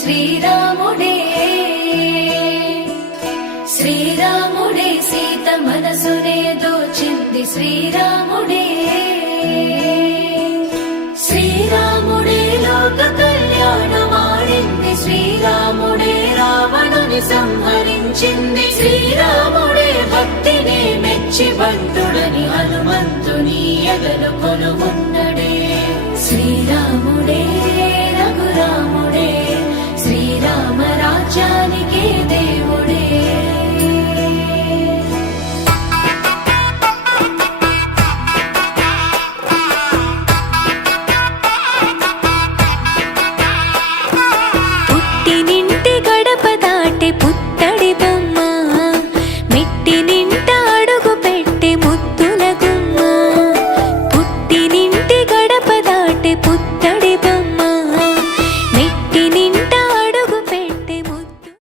శ్రీరాముడే శ్రీరాముడే సీత మనసునే దోచింది శ్రీరాముడే శ్రీరాముడే లోక కళ్యాణమాడింది శ్రీరాముడే రావణుని సంహరించింది శ్రీరాముడే భక్తిని మెచ్చి బంధుడని హనుమంతుని ఎదలు కొలువున్నడే శ్రీరాముడే రఘురాముడే శ్రీరామ రాజ్యానికే